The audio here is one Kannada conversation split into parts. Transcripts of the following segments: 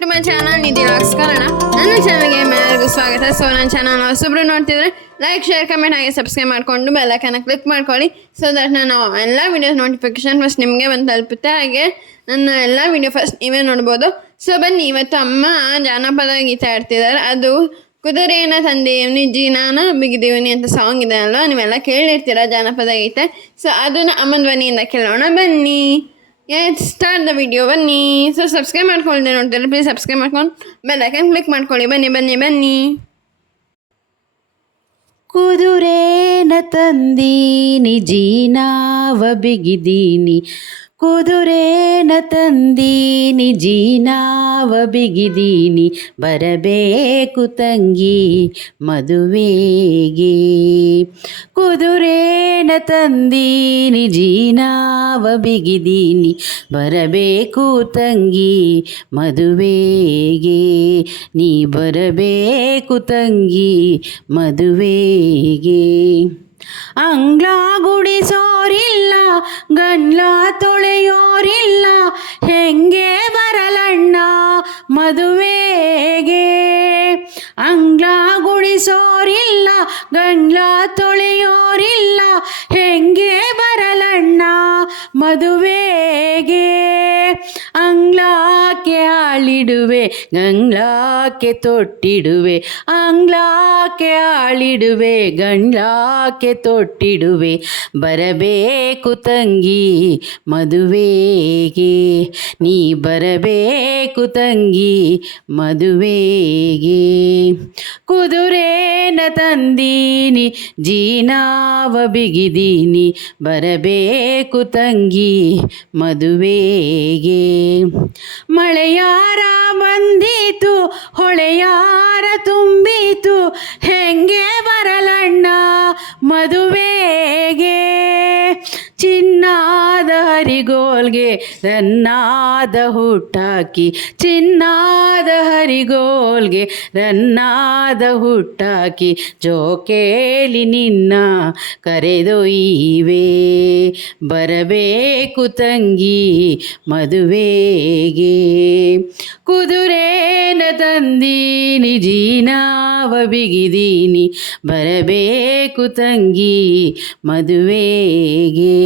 ನಮ್ಮ ಚಾನಲ್ ನಿಧಿ ರಾಕ್ಸ್ ಕನ್ನಡ ನನ್ನ ಚಾನಲ್ಗೆ ಎಲ್ಲರಿಗೂ ಸ್ವಾಗತ. ಸೊ ನನ್ನ ಚಾನಲ್ ಹೊಸಬ್ರು ನೋಡ್ತಿದ್ರೆ ಲೈಕ್ ಶೇರ್ ಕಮೆಂಟ್ ಹಾಗೆ ಸಬ್ಸ್ಕ್ರೈಬ್ ಮಾಡಿಕೊಂಡು ಬೆಲ್ಲೈಕನ್ನ ಕ್ಲಿಕ್ ಮಾಡ್ಕೊಳ್ಳಿ. ಸೊ ದಟ್ ನಾನು ಎಲ್ಲ ವೀಡಿಯೋಸ್ ನೋಟಿಫಿಕೇಶನ್ ಫಸ್ಟ್ ನಿಮಗೆ ಬಂದು ತಲುಪುತ್ತೆ. ಹಾಗೆ ನನ್ನ ಎಲ್ಲ ವೀಡಿಯೋ ಫಸ್ಟ್ ನೀವೇ ನೋಡ್ಬೋದು. ಸೊ ಬನ್ನಿ, ಇವತ್ತು ಅಮ್ಮ ಜಾನಪದ ಗೀತೆ ಆಡ್ತಿದ್ದಾರೆ ಅದು ಕುದುರೆಯನ್ನ ತಂದೆಯವನಿ ಜೀನಾನ ಬಿಗಿದೀವ್ನಿ ಅಂತ ಸಾಂಗ್ ಇದೆ ಅಲ್ವಾ? ನೀವೆಲ್ಲ ಕೇಳಿರ್ತೀರ ಜಾನಪದ ಗೀತೆ? ಸೊ ಅದನ್ನ ಅಮ್ಮನ ಧ್ವನಿಯಿಂದ ಕೇಳೋಣ. ಬನ್ನಿ. ಎಸ್ ಸ್ಟಾರ್ಟ್ ದ ವಿಡಿಯೋ ಬನ್ನಿ ಸೊ ಸಬ್ಸ್ಕ್ರೈಬ್ ಮಾಡ್ಕೊಳ್ದೆ ನೋಡ್ತೀರ ಪ್ಲೀಸ್ ಸಬ್ಸ್ಕ್ರೈಬ್ ಮಾಡ್ಕೊಂಡು ಬೆಲ್ಲೈಕನ್ ಕ್ಲಿಕ್ ಮಾಡ್ಕೊಳ್ಳಿ ಬನ್ನಿ ಬನ್ನಿ ಬನ್ನಿ ಕುದುರೇನ ತಂದೀನಿ ಜೀನಾವ ಬಿಗಿದೀನಿ ಕುದುರೇನ ತಂದೀನಿ, ಜೀನಾವ ಬಿಗಿದೀನಿ, ಬರಬೇಕು ತಂಗಿ ಮದುವೆಗೆ. ಕುದುರೇನ ತಂದೀನಿ, ಜೀನಾವ ಬಿಗಿದೀನಿ, ಬರಬೇಕು ತಂಗಿ ಮದುವೆಗೆ. ನೀ ಬರಬೇಕು ತಂಗಿ ಮದುವೆಗೆ. ಅಂಗ್ಲ ಮದುವೆಗೆ ಅಂಗ್ಲ ಗುಡಿಸೋರಿಲ್ಲ ಗಂಡ್ಲ ತೊಳೆಯೋರಿಲ್ಲ ಹೆಂಗೆ ಬರಲಣ್ಣ ಮದುವೆಗೆ? ಅಂಗ್ಲಾಕ್ಕೆ ಆಳಿಡುವೆ ಗಂಗ್ಲಾಕೆ ತೊಟ್ಟಿಡುವೆ, ಅಂಗ್ಲಾಕ್ಕೆ ಆಳಿಡುವೆ ಗಂಗ್ಲಾಕೆ ತೊಟ್ಟಿಡುವೆ. ಬರಬೇಕು ತಂಗಿ ಮದುವೆಗೆ, ನೀ ಬರಬೇಕು ತಂಗಿ ಮದುವೆಗೆ. ಕುದುರೇನ ತಂದೀನಿ, ಜೀನಾವ ಬಿಗಿದೀನಿ, ಬರಬೇಕು ತಂಗಿ ಮದುವೆಗೆ. ಮಳೆಯಾರ ಬಂದೀತು? ಹೊಳೆಯಾರ ತುಂಬಿತು? ಹೆಂಗೆ ಬರಲಣ್ಣ? ಮದುವೆಗೆ ಹರಿಗೋಲ್ಗೆ ರನ್ನಾದ ಹುಟ್ಟಾಕಿ, ಚಿನ್ನಾದ ಹರಿಗೋಲ್ಗೆ ರನ್ನಾದ ಹುಟ್ಟಾಕಿ ಜೋಕೇಳಿ ನಿನ್ನ ಕರೆದೊಯ್ಯಿವೆ ಬರಬೇಕು ತಂಗಿ ಮದುವೆಗೆ. ಕುದುರೇನ ತಂದೀನಿ, ಜೀನಾವ ಬಿಗಿದೀನಿ, ಬರಬೇಕು ತಂಗಿ ಮದುವೆಗೆ.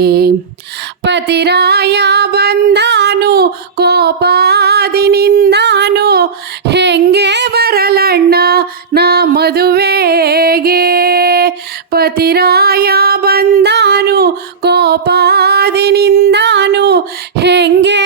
ಪತಿರಾಯ ಬಂದಾನು ಕೋಪಾದಿನಿಂದಾನು. ಹೆಂಗೆ ಬರಲಣ್ಣ ನಾ ಮದುವೆಗೆ? ಪತಿರಾಯ ಬಂದಾನು ಕೋಪಾದಿನಿಂದಾನು. ಹೆಂಗೆ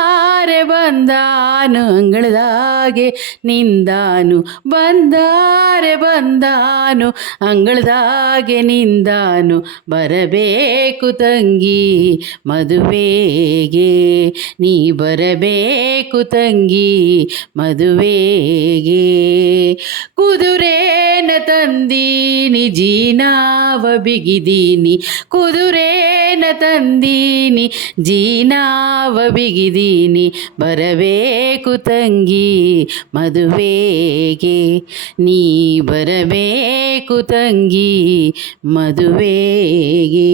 ಬಂದಾರೆ ಬಂದಾನು ಅಂಗಳದಾಗೆ, ನಿಂದಾನು ಬಂದಾರೆ ಬಂದಾನು ಅಂಗಳದಾಗೆ, ನಿಂದಾನು ಬರಬೇಕು ತಂಗಿ ಮದುವೆಗೆ. ನೀ ಬರಬೇಕು ತಂಗಿ ಮದುವೆಗೆ. ಕುದುರೇನ ತಂದೀನಿ, ಜೀನಾವ ಬಿಗಿದೀನಿ. ಕುದುರೇನ ತಂದೀನಿ, ಜೀನಾವ ಬಿಗಿದೀನಿ. ಬರಬೇಕು ತಂಗಿ ಮದುವೆಗೆ ನೀ ಬರಬೇಕು ತಂಗಿ ಮದುವೆಗೆ.